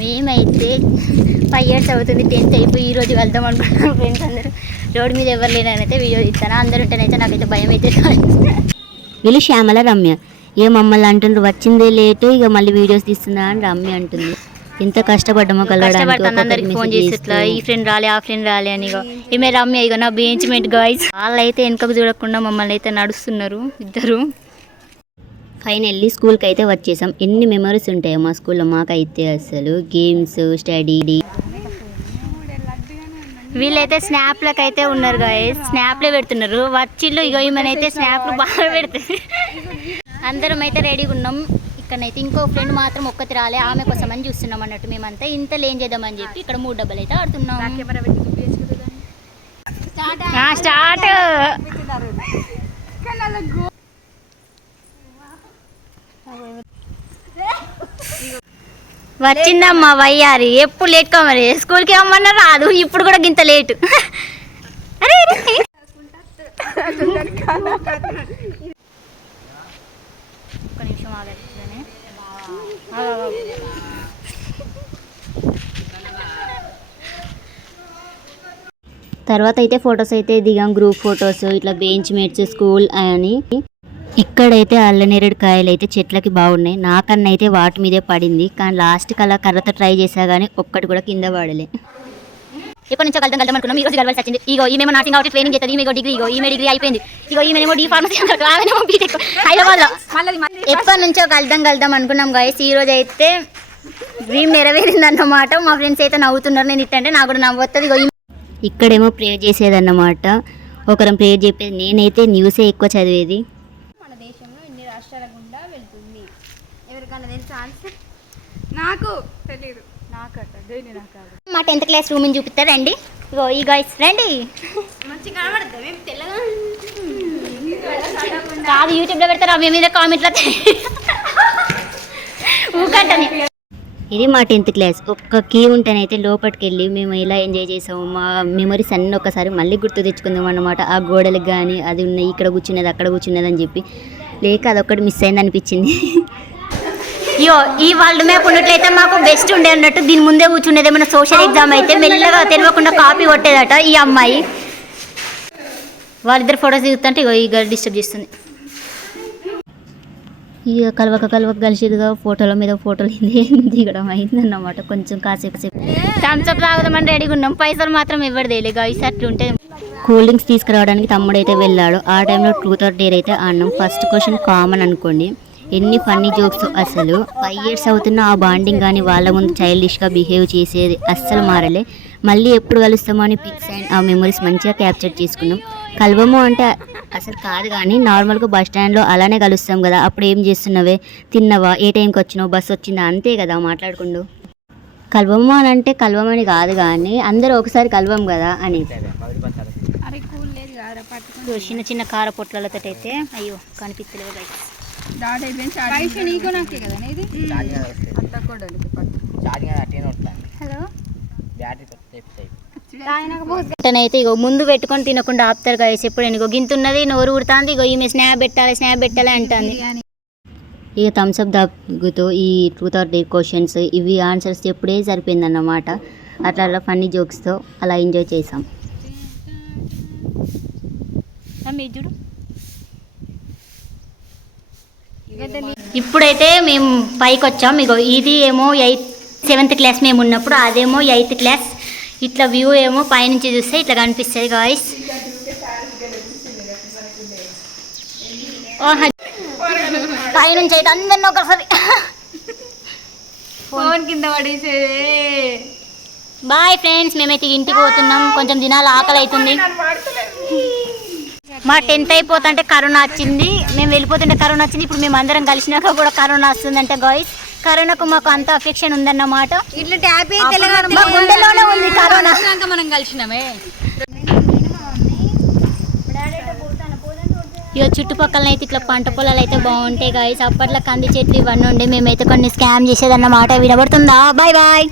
మేమైతే 5 years అవుతుంది 10th అయిపోయి ఈరోజు వెళ్దాం అనుకుంటున్నాం ఫ్రెండ్స్ అందరూ. రోడ్ మీద ఎవరు లేనైతే వీడియో తీస్తాను, అందరూ ఉంటేనైతే నాకైతే భయం అయితే వీళ్ళు శ్యామల రమ్య ఇక మమ్మల్ని అంటుండ్రు వచ్చిందే లేటు ఇక మళ్ళీ వీడియోస్ తీస్తున్నా అని రమ్య అంటుంది. ఎంత కష్టపడ్డామో కలవడానికి, అందరికి ఫోన్ చేసి ఇట్లా ఈ ఫ్రెండ్ రాలే ఆ ఫ్రెండ్ రాలే అని. ఇక ఈమె రమ్య ఇక నా బెంచ్మేట్ గాయ్స్. వాళ్ళైతే వెనకకు చూడకుండా మమ్మల్ని అయితే నడుస్తున్నారు ఇద్దరు. ఫైనల్లీ స్కూల్కి అయితే వచ్చేసాం. ఎన్ని మెమరీస్ ఉంటాయో మా స్కూల్లో మాకైతే, అసలు గేమ్స్, స్టడీ. వీళ్ళైతే స్నాప్లకు అయితే ఉన్నారు గాయస్, స్నాప్లే పెడుతున్నారు వచ్చిళ్ళు. ఇక ఈమెనైతే స్నాప్లు బాగా పెడుతుంది. అందరం అయితే రెడీగా ఉన్నాం. ఇక్కడనైతే ఇంకో ఫ్రెండ్ మాత్రం ఒక్కటి రాలే, ఆమె కోసం అని చూస్తున్నాం అన్నట్టు. మేమంతా ఇంత ఏం చేద్దామని చెప్పి ఇక్కడ 3 డబ్బాలు అయితే ఆడుతున్నాం. స్టార్ట్ వచ్చిందమ్మా వయ్యారి. ఎప్పుడు లేట్ మరి స్కూల్కి ఏమన్నా రాదు, ఇప్పుడు కూడా గింత లేటు. అరే ఒక్క నిమిషం ఆలోచించనే. తర్వాత అయితే ఫొటోస్ అయితే దిగాం, గ్రూప్ ఫొటోస్ ఇట్లా బెంచ్ మేట్స్ స్కూల్ అని. ఇక్కడైతే అల్లనేరేడు కాయలు అయితే చెట్లకి బాగున్నాయి. నాకన్నా అయితే వాటి మీదే పడింది, కానీ లాస్ట్ కల్లా కర్రతో ట్రై చేసా కానీ ఒక్కటి కూడా కింద పడలే. ఎప్పటి నుంచో కలుద్దాం అనుకున్నాం, ఈ రోజు కలవాల్సి వచ్చింది. ఇగో ఈమెమో నర్సింగ్ అవుట్ ట్రైనింగ్ చేస్తుంది, ఈమె డిగ్రీ, ఇగో ఈమె డిగ్రీ అయిపోయింది. ఇగో ఈమెమో డి ఫార్మసీ అంటారు, ఆమెనేమో బీటెక్ హైదరాబాద్ లో. ఎప్పటి నుంచో కలుద్దాం అనుకున్నాం గాయస్. ఈ రోజు అయితే డ్రీమ్ నెరవేరింది అన్నమాట. మా ఫ్రెండ్స్ అయితే నవ్వుతున్నారు, నేను ఇట్టంటే నాకు కూడా నవ్వుతుంది. ఇగో ఇక్కడేమో ప్రేయర్ చేసేదన్నమాట, ఒకరం ప్రేయర్ చెప్పేది. నేనైతే న్యూసే ఎక్కువ చదివేది. మన దేశంలో ఇన్ని రాష్ట్రాల గుండా వెళ్తుంది, ఎవరికన్నా తెలుసా ఆన్సర్? నాకు తెలియదు. మా 10th క్లాస్ రూమ్ చూపిస్తారు రండి. ఇగో ఈ గాయ్స్ రండి. మంచిగా కనబడుతుంది తెల్లగా కాదు, యూట్యూబ్లో పెడతారా మీ మీద కామెంట్లు ఊకంటని. ఇది మా 10th క్లాస్. ఒక్క కీ ఉంటేనైతే లోపలికి వెళ్ళి మేము ఎలా ఎంజాయ్ చేసాము, మా మెమరీస్ అన్నీ ఒక్కసారి మళ్ళీ గుర్తు తెచ్చుకుందాం అన్నమాట. ఆ గోడలకు కానీ అది ఉన్నాయి, ఇక్కడ కూర్చునేది అక్కడ కూర్చునేది అని చెప్పి, లేక అదొక్కటి మిస్ అయింది అనిపించింది. అయ్యో ఈ వరల్డ్ మ్యాప్ ఉన్నట్లయితే మాకు బెస్ట్ ఉండే అన్నట్టు. దీని ముందే కూర్చుండేది. ఏమైనా సోషల్ ఎగ్జామ్ అయితే మెల్లగా తెలియకుండా కాపీ కొట్టేదట ఈ అమ్మాయి. వాళ్ళిద్దరు ఫొటోస్ దిగుతుంటే ఇగో ఈ గర్ల్ డిస్టర్బ్ చేస్తుంది. ఇక కలవక కలిసిదిగా ఫోటోల మీద ఫోటోలు దిగడం అయిందన్నమాట. కొంచెం కాసేపు థమ్స్అప్ తాగుదామని రెడీగా ఉన్నాం, పైసలు మాత్రం ఎవరు తెలియదు. ఈ సట్లు ఉంటే కూల్ డ్రింక్స్ తీసుకురావడానికి తమ్ముడైతే వెళ్ళాడు. ఆ టైంలో ట్రూత్ ఆర్ డేర్ అయితే ఆడినాం. ఫస్ట్ క్వశ్చన్ కామన్ అనుకోండి. ఎన్ని ఫన్నీ జోక్స్. అసలు 5 years అవుతున్న ఆ బాండింగ్ కానీ వాళ్ళ ముందు చైల్డిష్గా బిహేవ్ చేసేది అస్సలు మారలే. మళ్ళీ ఎప్పుడు కలుస్తామో అని పిక్స్ అండ్ ఆ మెమరీస్ మంచిగా క్యాప్చర్ చేసుకున్నాం. కలవము అంటే అసలు కాదు కానీ నార్మల్గా బస్ స్టాండ్లో అలానే కలుస్తాం కదా, అప్పుడు ఏం చేస్తున్నావే, తిన్నవా, ఏ టైంకి వచ్చినావు, బస్సు వచ్చిందా, అంతే కదా మాట్లాడుకుంటూ. కలవము అని అంటే కలవమని కాదు కానీ అందరూ ఒకసారి కలవం కదా అని. చిన్న చిన్న కార పొట్లతో అయితే అయ్యో కనిపిస్తలేవు బయట. అయితే ఇగో ముందు పెట్టుకొని తినకుండా ఆపుతారు కదా ఎప్పుడు. ఇగో గింతున్నది, నోరు ఉడుతుంది, ఇగో ఈమె స్నాప్ పెట్టాలి అంటుంది. ఇక థమ్స్అప్ దగ్గుతూ ఈ ట్రూత్ ఆర్ డేర్ క్వశ్చన్స్ ఇవి ఆన్సర్స్ ఎప్పుడే సరిపోయిందన్నమాట. అట్లా ఫన్నీ జోక్స్తో అలా ఎంజాయ్ చేసాం. చూడు ఇప్పుడైతే మేము పైకి వచ్చాం. ఇగో ఇది ఏమో 7th క్లాస్ మేము ఉన్నప్పుడు, అదేమో 8th క్లాస్. ఇట్లా వ్యూ ఏమో పైనుంచి చూస్తే ఇట్లా కనిపిస్తుంది గాయ్స్. పైనుంచి అయితే అందరినీ ఒకసారి ఫోన్ కింద పడేసేదే. బాయ్ ఫ్రెండ్స్, మేమైతే ఇంటికి పోతున్నాం, కొంచెం దినాలు ఆకలి అవుతుంది. మా 10th అయిపోతుంటే కరోనా వచ్చింది, మేము వెళ్ళిపోతుంటే కరోనా వచ్చింది. ఇప్పుడు మేము అందరం కలిసినాక కూడా కరోనా వస్తుందంటే గాయ్స్. కరోనాకు మాకు అంత అఫెక్షన్ ఉందన్నమాట. ఇట్లా ట్యాప్ మా గుండెలోనే ఉంది కరోనా. మనం కలిసినామే. ఇక చుట్టుపక్కల అయితే ఇట్లా పంట పొలాలు అయితే బాగుంటాయి గాయ్స్. అప్పట్లో కంది చెట్లు ఇవన్నీ ఉండే. మేమైతే కొన్ని స్కామ్ చేసేదన్నమాట. వినబడుతుందా? Bye bye.